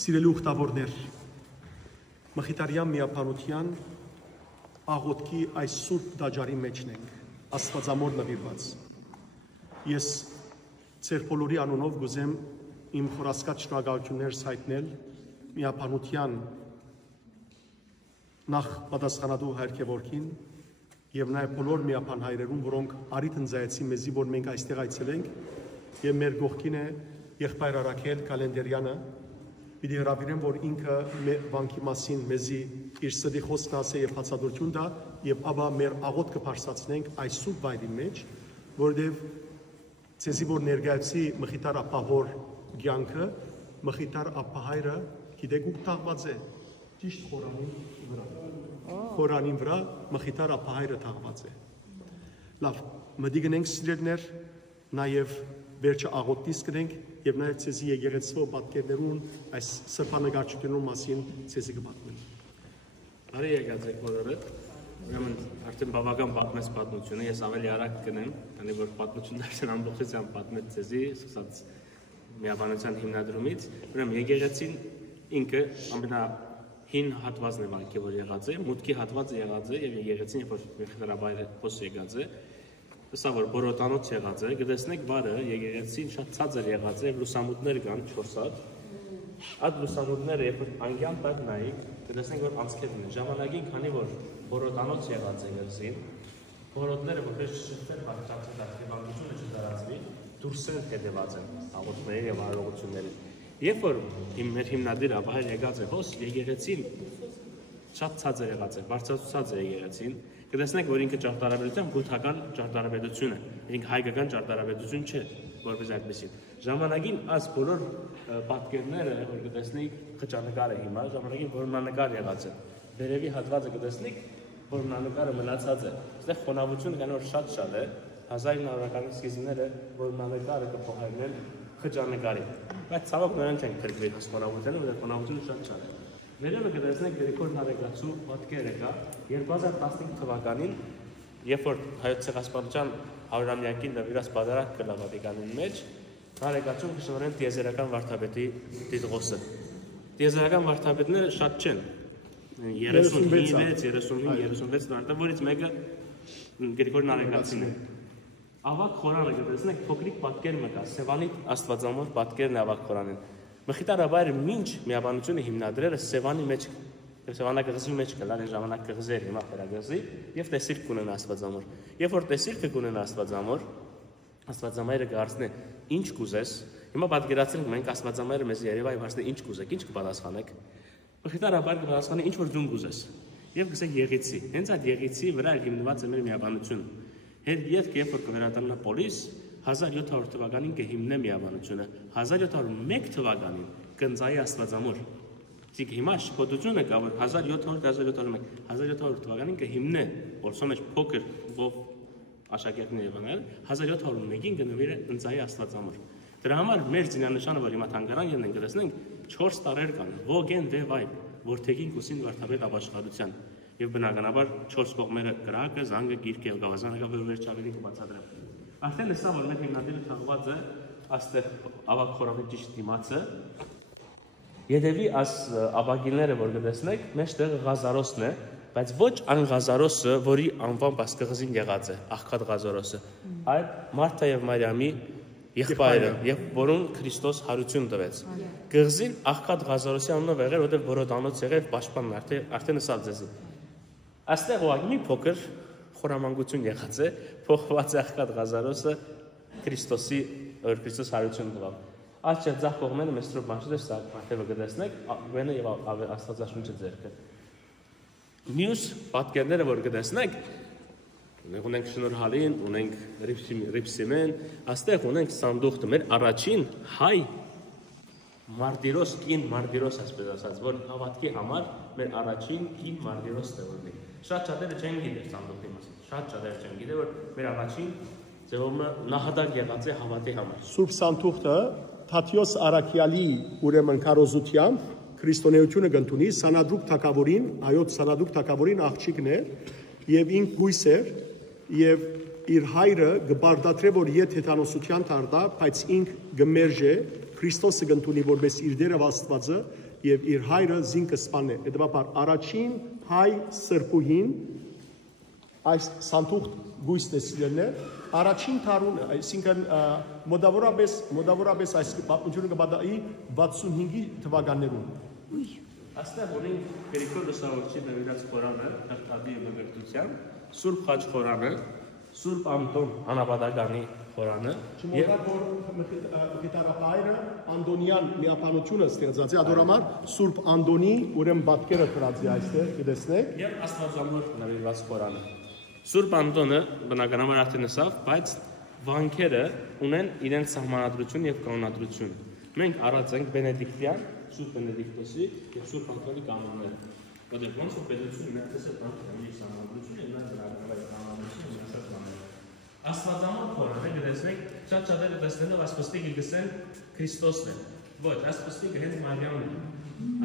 Սիրելի ուխտավորներ, մխիթարյան միապանության աղոթքի այս սուրբ դաջարի մեջն ենք, աստվածամոր նվիրված։ Ես ձեր բոլորի անունով գուզեմ իմ խորասկաց շնորհակալություններս հայտնել միապանության նախ պատասխանատու Հայր Գևորգին եւ նաեւ բոլոր միապան հայրերուն, որոնք արիթ ընձայեցին մեզի, որ մենք այստեղ այցելենք, եւ մեր գողքին է եղբայր Արաքել Կալենդերյանը, պիտի հրավիրեմ, որ ինքը վանքի մասին մեզի իր սրտի խոսքն ասե եւ հացադրություն տա, եւ ապա մեր աղոթքը բարձրացնենք այս սուրբ վայրի մեջ, որովհետեւ ցեզի որ ներկայացի մխիթար ապահոր կյանքը, մխիթար ապահայրը գիտեք ու թաղված է ճիշտ խորանին վրա։ Խորանին վրա մխիթար ապահայրը թաղված է։ Լավ, մտի գնենք սիրելիներ, նաեւ վերջը աղոթից կնենք եւ նաեւ ցեզի եկեղեցու պատկերներուն այս սրբանկարչությունների մասին ցեզի կպատմեմ։ Բարի եկած եք բոլորը։ Ուրեմն արդեն բավական պատմես պատմությունը, ես ավելի արագ կնեմ, քանի որ պատմությունն արդեն ամբողջությամբ պատմեց ցեզի, սկսած միաբանության հիմնադրումից։ Ուրեմն եկեղեցին ինքը ամենահին հատվածն է վանքի, որ եղած է, մուտքի հատվածը եղած է եւ եկեղեցին, երբ որ մխիթարաբայրը փոս եկած է, հսա որ բորոտանոց եղած է, կտեսնեք վարը եկեղեցին շատ ցածր եղած է, լուսամուտներ կան 4 հատ։ Այդ լուսամուտները երբ որ անկյան տակ նայեք, կտեսնենք որ անցքերն են։ Ժամանակին, քանի որ բորոտանոց եղած է գերզին, բորոտները որպես շփվել հարցածած հետևանքությունը չդարածվի, դուրս են հետևած են աղոթքների եւ արարողությունների։ Երբ որ մեր հիմնադիր ապահայր եկած է հոս, եկեղեցին շատ ցածր եղած է, բարձրացած է եկեղեցին, կտեսնենք որ ինքը ճարտարապետության գութական ճարտարապետություն է, ինքը հայկական ճարտարապետություն չէ, որպես այդպեսին։ Ժամանակին այս բոլոր պատկերները, որ կտեսնենք խճանկար է հիմա, ժամանակին որմնանկար եղած է։ Վերևի հատվածը կտեսնենք որմնանկարը մնացած է։ Այստեղ խոնավությունը կան որ շատ է, 1900-ականների սկիզբները որմնանկարը կփոխարինեն խճանկարի։ Բայց ցավոք նրան չենք փրկվի խոնավությունը, որտեղ խոնավությունը շատ է։ Վերևը կտեսնենք Գրիգոր Նարեկացու պատկերը կա 2015 թվականին, երբ որ հայոց ցեղասպանության 100-ամյակին նվիրված պատարագ կլա Վատիկանին մեջ, Նարեկացուն կշնորհեն տիեզերական վարդապետի տիտղոսը։ Տիեզերական վարդապետները շատ չեն, 35-36 վարդապետ, որից մեկը Գրիգոր Նարեկացին է։ Ավակ խորանը կտեսնենք փոքրիկ պատկեր մկա, Սևանի Աստվածամոր պատկերն է ավակ խորանին։ Մխիթարաբայրը մինչ միաբանությունը հիմնադրելը Սևանի մեջ, Սևանակղզի մեջ կլար, այն ժամանակ կղզեր հիմա Փերագզի, եւ տեսիլք կունենա Աստվածամոր։ Երբ որ տեսիլքը կունենա Աստվածամոր, Աստվածամայրը կհարցնի ինչ կուզես, հիմա պատկերացրենք մենք Աստվածամայրը մեզ երևա եւ հարցնի ինչ կուզեք, ինչ կպատասխանեք։ Մխիթարաբայրը կպատասխանի ինչ որ դու կուզես։ Եվ կսեք եղիցի։ Հենց այդ եղիցի վրա հիմնված է մեր միաբանությունը։ Երբ որ կվերադառնա պոլիս 1700 թվականին կհիմնե միաբանությունը, 1701 թվականին կընծայի Աստվածամոր։ Իսկ հիմա շփոթությունը կա, որ 1700-1701, 1700 թվականին կհիմնե Օրսո մեջ փոքր ով աշակերտներ եղան, 1701-ին կնվիրե ընծայի Աստվածամոր։ Դրա համար մեր զինանշանը, որ հիմա թանգարան ելնենք, կտեսնենք 4 տարեր կան, ոգեն դեվայ, որթեգին կուսին վարդապետ ապաշխարության։ Եվ բնականաբար 4 կողմերը կրակը, զանգը, գիրքը, գավազանը, վերջավերի կբացատրեմ։ Արդեն լսա, որ մեր հիմնադիրը թաղված է աստեղ ավակ խորանի ճիշտ դիմացը։ Ետևի այս ապագիները, որ կտեսնեք, մեջտեղ Ղազարոսն է, բայց ոչ այն Ղազարոսը, որի անվամբ ասկղզին եղած է, Աղքատ Ղազարոսը, այլ Մարթա եւ Մարիամի եղբայրը, եւ որուն Քրիստոս հարություն տվեց։ Կղզին Աղքատ Ղազարոսի անունով եղել, որտեղ բորոտանոց եղել պաշտպանն արդեն ասալ ձեզի։ Այստեղ ուղղակի մի փոքր խորամանկություն եղած է, փոխված է Աղքատ Ղազարոսը Քրիստոսի, որ Քրիստոս հարություն տվավ։ Այս ձախ կողմերը մեծ τρόπο մաշտեր սա մարտերը կտեսնեք, վենը եւ Աստվածաշունչը ձեռքը։ Մյուս պատկերները որ կտեսնեք, ունենք շնորհալին, ունենք Ռիփսիմեն, այստեղ ունենք Սանդուղտը, մեր առաջին հայ Մարտիրոս կին Մարտիրոս ասպես ասած, որ հավատքի համար մեր առաջին կին Մարտիրոս տևորնի։ Շատ շատերը չեն գիտեր Սանդուղտի մասին, շատ շատերը չեն գիտեր, որ մեր առաջին ձևը նահատակ եղած է հավատի համար։ Սուրբ Սանդուղտը Թաթիոս Արաքյալի ուրեմն քարոզությամբ քրիստոնեությունը կընդունի Սանադրուկ թագավորին, այոց Սանադրուկ թագավորին աղջիկն է եւ ինք հույս էր եւ իր հայրը գբարդատրե որ իդ հեթանոսության դարձա, բայց ինք գմերժե Քրիստոսը կընդունի որպես իր Տերը Աստվածը եւ իր հայրը զինքը սպանե։ Հետևաբար առաջին հայ սրբուհին այս սանտուղտ գույսն է սիրելներ, առաջին թարունը, այսինքն մոտավորապես այս պատմությունը կբադայի 65 թվականներում։ Աստեղ ունենք Գրիգոր Լուսավորչի նվիրած խորանը, հերթադի մգրտության, Սուրբ Խաչ խորանը, Սուրբ Անտոն Անապատականի խորանը եւ գիտարապայրը Անդոնյան միապանությունը ստեղծած է ադորամար Սուրբ Անդոնի ուրեմն պատկերը դրած է այստեղ գտեսնեք եւ Աստվածամոր նվիրված խորանը։ Սուրբ Անտոնը բնականաբար արդեն ասավ, բայց վանքերը ունեն իրենց սահմանադրություն եւ կանոնադրություն։ Մենք առած ենք Բենեդիկտյան, Սուրբ Բենեդիկտոսի եւ Սուրբ Անտոնի կանոնները։ Որտեղ ոնց որ պետությունը ներկայացած է բանկերի սահմանադրությունը եւ նա բնականաբար կանոնադրությունը ունեցած բաներ։ Աստվածամոր խորանը գտեսնենք շատ-շատերը տեսնելով ասպստիկը գսեն Քրիստոսն է։ Ոչ, ասպստիկը հենց Մարիամն է։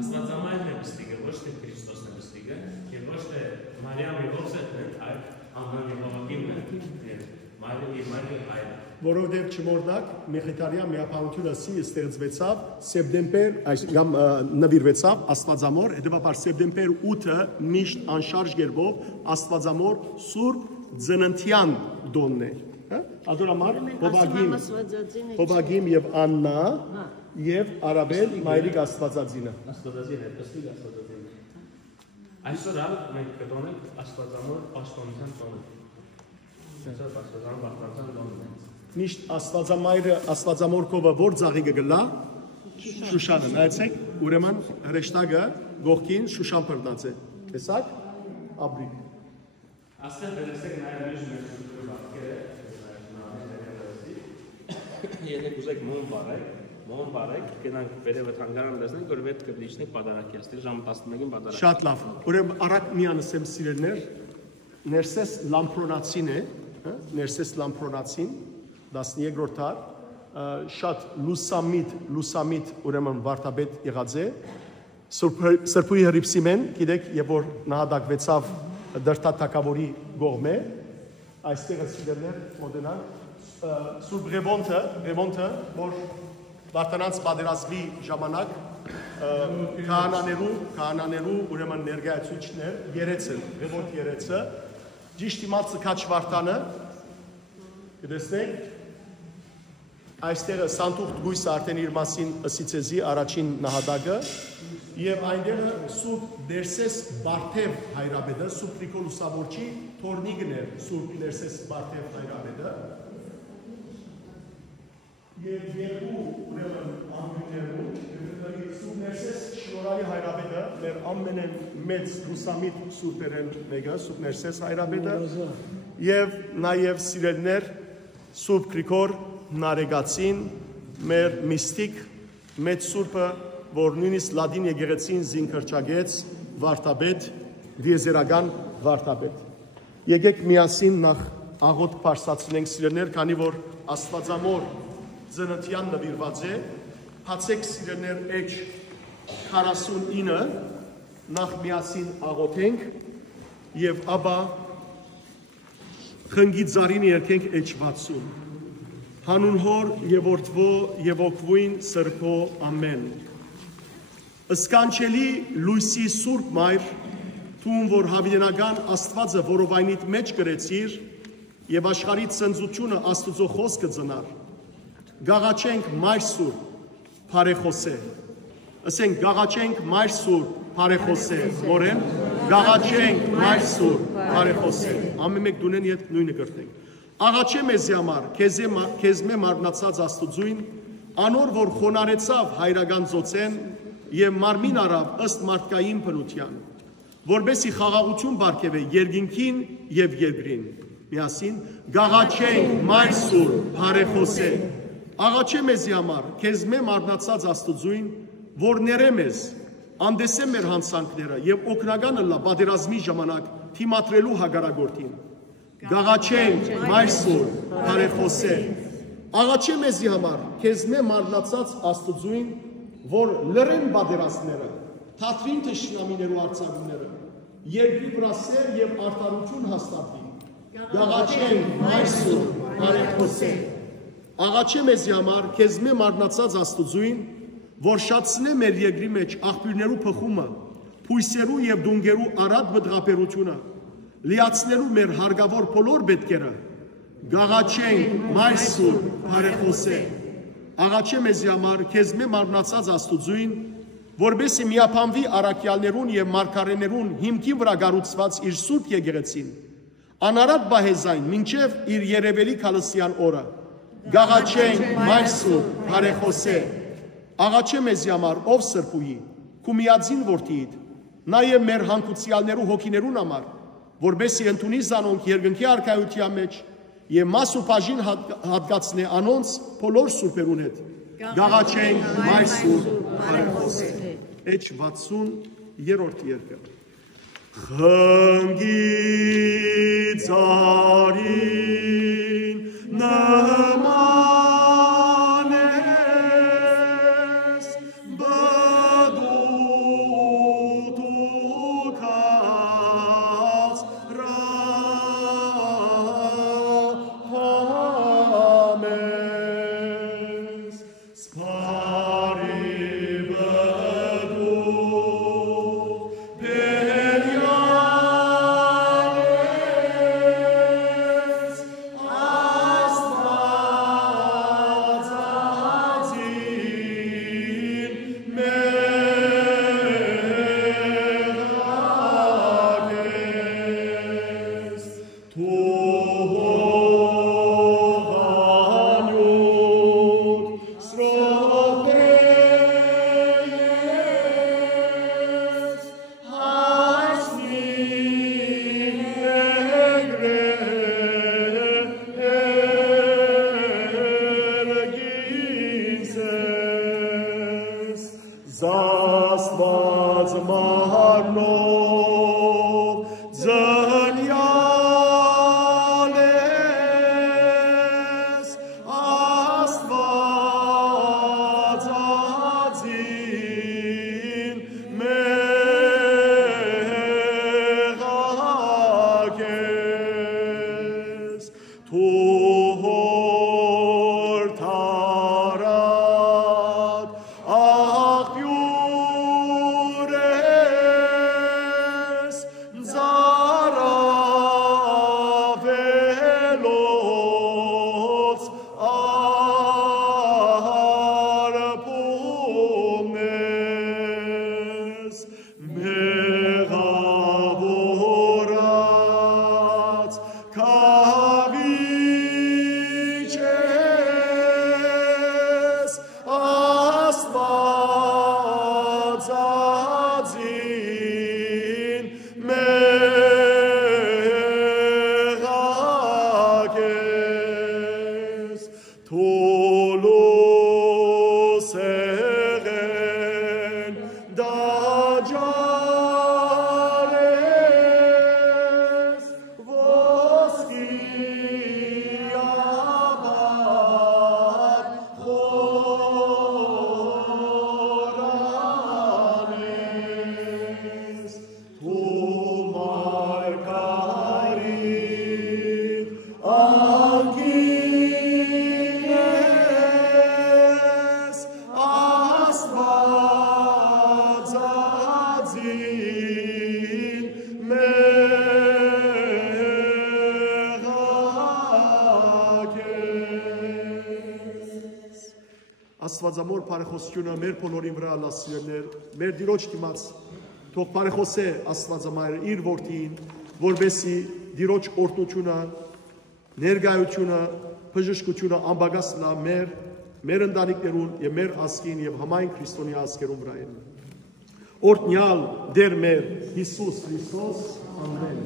Աստվածամայրն է պստիկը, ոչ թե Քրիստոսն է պստիկը, եւ ոչ թե Մարիամը Յովսեփն է, այլ Աննան Եվովակիմն է։ Մարիամը այլ։ Որովհետև չմոռնաք, Մեխիտարյան միապանությունը ստեղծվեցավ սեպտեմբեր, այսինքն նվիրվեցավ Աստվածամոր, հետևաբար սեպտեմբեր 8-ը միշտ անշարժ գերբով Աստվածամոր Սուրբ Ծննդյան դոնն էր։ Ադորամար Հովագիմ եւ Աննա եւ Արաբել Մայրիկ Աստվածածինը։ Աստվածածինը, պստիկ Աստվածածինը։ Այսօր մենք կտոնենք Աստվածամոր պաշտպանության տոնը։ Այսօր Աստվածամոր պաշտպանության տոնն է։ Միշտ Աստվածամայրը Աստվածամորկովը որ ձաղի կգլա Շուշանը, նայեցեք, ուրեմն հրեշտակը գողքին Շուշան բռնած է։ Տեսակ, ապրիկ։ Աստեղ վերեցեք նաև միշտ մեր բակերը, եթե կուզեք մոմ բարեք, կենանք վերևը թանգարան լեսնենք, որ վետ կպլիչնեք պադարակի, աստեղ ժամը 11-ին պադարակի։ Շատ լավ, ուրեմն առակ միանս եմ սիրելներ, ներսես լամպրոնացին է, ներսես լամպրոնացին, 12-րդ դար, շատ լուսամիտ ուրեմն վարդապետ եղած է, Սրբույի հրիփսիմեն, գիտեք, եւ որ նահատակվեցավ դրտատ թակավորի գողմ է, այստեղը սիրելներ մոդենան, Սուրբ Ռևոնտը, որ վարդանանց պատերազմի ժամանակ քահանաներու ուրեմն ներկայացուցիչներ երեցել, Ռևոնտ երեցը, ճիշտ իմացը քաչ վարդանը, գտեսնեք, այստեղը սանտուղտ գույսը արդեն իր մասին ըսիցեզի առաջին նահատակը եւ այնտեղը Սուրբ Ներսես Բարթև հայրաբեդը, Սուրբ Գրիգոր Լուսավորչի թորնիկն էր Սուրբ Ներսես Բարթև հայրաբեդը եւ երկու ուրեմն անգույներում Սուրբ Ներսես Շնորհալի հայրաբեդը մեր ամենամեծ լուսամիտ սուրբերեն մեկը Սուրբ Ներսես հայրաբեդը եւ նաեւ սիրելներ Սուրբ Գրիգոր Նարեգացին մեր միստիկ մեծ սուրբը որ նույնիսկ լադին եկեղեցին զինքրճագեց վարդապետ դիեզերական վարդապետ եկեք միասին նախ աղոտ բարձրացնենք սիրելներ քանի որ Աստվածամոր ծննդյան նվիրված է հացեք սիրելներ էջ 49-ը նախ միասին աղոթենք եւ ապա խնգի ծարին երկենք էջ 60 հանուն հոր եւ որդվո եւ օգվույն սրբո ամեն Սկանչելի լույսի սուրբ մայր թուն որ հավիտենական Աստվածը որովայնիդ մեջ գրեցիր եւ աշխարհի ցնծությունը Աստծո խոսքը ծնար գաղաչենք մայր սուրբ բարեխոսե ասենք գաղաչենք մայր սուրբ բարեխոսե մորեն գաղաչենք մայր սուրբ բարեխոսե ամեն մեկ դունեն իդ նույնը կրտենք աղաչե մեզի համար քեզ մե մարմնացած Աստծույն անոր որ խոնարեցավ հայրական ծոցեն եւ մարմին արավ ըստ մարդկային բնության որբեսի խաղաղություն բարգեւե երկինքին եւ երկրին միասին գաղաչենք մայր սուրբ բարեխոսե աղաչե մեզի համար քեզ մե մարմնացած Աստծույն որ ները մեզ անդեսե մեր հանցանքները եւ օգնականը լա պատերազմի ժամանակ թիմատրելու հագարագործին գաղաչենք մայր սուրբ բարեխոսե աղաչե մեզի համար քեզ մե մարմնացած Աստծույն որ լրեն պատերազմները թատրին թշնամիներու արձակումները երկրի վրա սեր եւ արդարություն հաստատվի գաղաչենք մայր սուրբ բարեխոսե աղաչե մեզի համար քեզ մե մարմնացած Աստուծույն, որ շատցնե մեր երկրի մեջ աղբյուրներու փխումը, փույսերու եւ դունգերու արատ մտղապերությունը, լիացնելու մեր հարգավոր բոլոր պետքերը, գաղաչենք մայր Սուրբ բարեխոսե, աղաչե մեզի համար քեզ մե մարմնացած Աստուծույն, որբեսի միապանվի առաքյալներուն եւ մարգարեներուն հիմքի վրա գառուցված իր սուրբ եկեղեցին, անարատ բահեզայն մինչև իր երևելի քալսյան օրը, գաղաչենք մայր Սուրբ բարեխոսե, աղաչե մեզի համար ով սրբուհի, քու միածին որդիդ, նաեւ մեր հանգուցյալներու հոգիներուն համար, որբեսի ընդունի զանոնք երկնքի արքայության մեջ եւ մաս ու բաժին հատկացնե անոնց բոլոր սուրբերուն հետ, գաղաչենք մայր Սուրբ բարեխոսե, Էջ 60-րդ երկը, խնգի ծարին նման ես, բդուտ ու կած ռահամ ես, սպարի Զաստված մարմնով ձնյալ ես, Աստված ածին մեղակ ես, թուհոր թարատ աղբյուր ես, ձարավելոց արպում ես, մեղավորած կավիչ ես, Աստված ածին մեղակ ես, թուլուս եղեն դաջար ես, ոսկի աբար խորան ես, թու մարգարիտ անգին ես, Աստված ածին մեղակ ես։ Աստվածամոր բարեխոսությունը մեր բոլորին վրա լասիրներ, մեր Տիրոջ դիմաց թող բարեխոսե Աստվածամայրը իր որդին, որբեսի Տիրոջ օրհնությունը, ներկայությունը, բժշկությունը անբագասնա մեր ընտանիքներուն եւ մեր ազգին եւ համայն քրիստոնյա ազգերուն վրա։ Օրհնյալ Տեր մեր Հիսուս Քրիստոս, ամեն։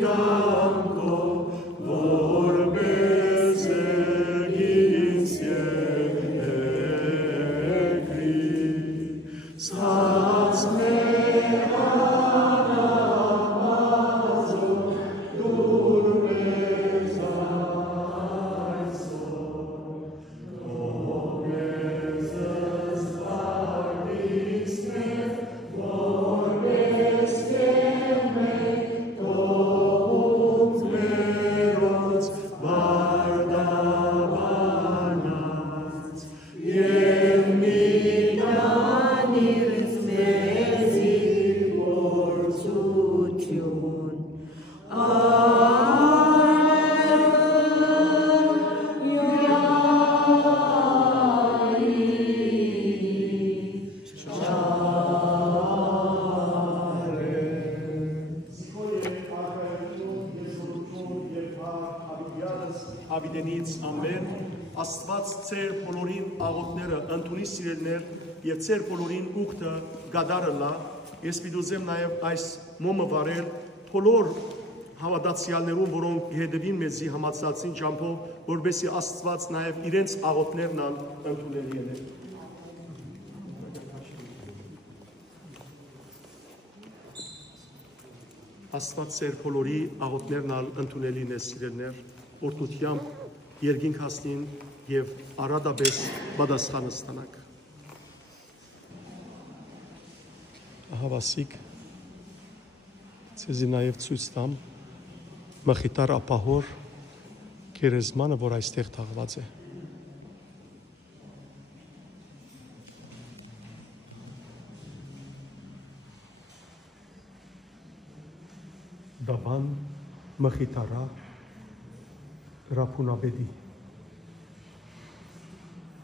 God. Ավիդենից ամեն Աստված ծեր բոլորին աղոթները ընդունի սիրելներ եւ ծեր բոլորին ուխտը գադարը լա ես վիդուզեմ նաեւ այս մոմը վարել բոլոր հավատացյալներուն որոնք հետևին մեզի համացածին ճամփով որբեսի Աստված նաեւ իրենց աղոթներն ընդունելի են Աստված ծեր բոլորի աղոթներն ընդունելին է սիրելներ օրդությամբ երկինք հասնին եւ արադաբես պատասխանը ստանանք Հավասիկ ցեզի նաեւ ցույց տամ մխիտար ապահոր գերեզմանը որ այստեղ թաղված է Դավան մխիտարա Ռափունաբեդի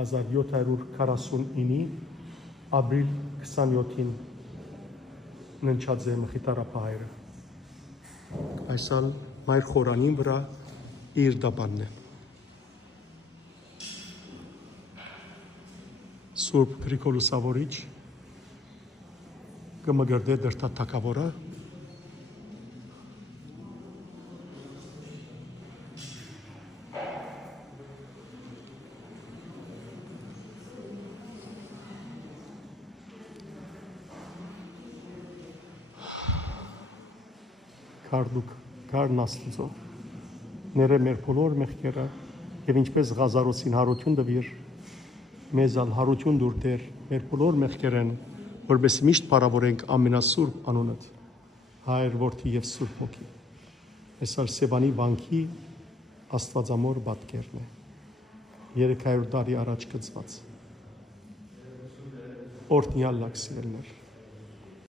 1749-ի ապրիլ 27-ին ննչած է մխիտարապահերը այսալ մայր խորանին վրա իր դաբանն է Սուրբ Գրիգոր Լուսավորիչ կմգրդե դրտա թակավորը Կարն աստծո, ները մեր բոլոր մեղքերը և ինչպես Ղազարոսին հարություն դվիր, մեզ ալ հարություն դուր դեր մեր բոլոր մեղքերեն, որպես միշտ պարավորենք ամենասուրբ անունըդ, Հայր Որդի և Սուրբ Հոգի, այս ալ Սևանի վանքի աստվածամոր պատկերն է, 300 տարի առաջ գծված, օրհնյալ լաք սիրելներ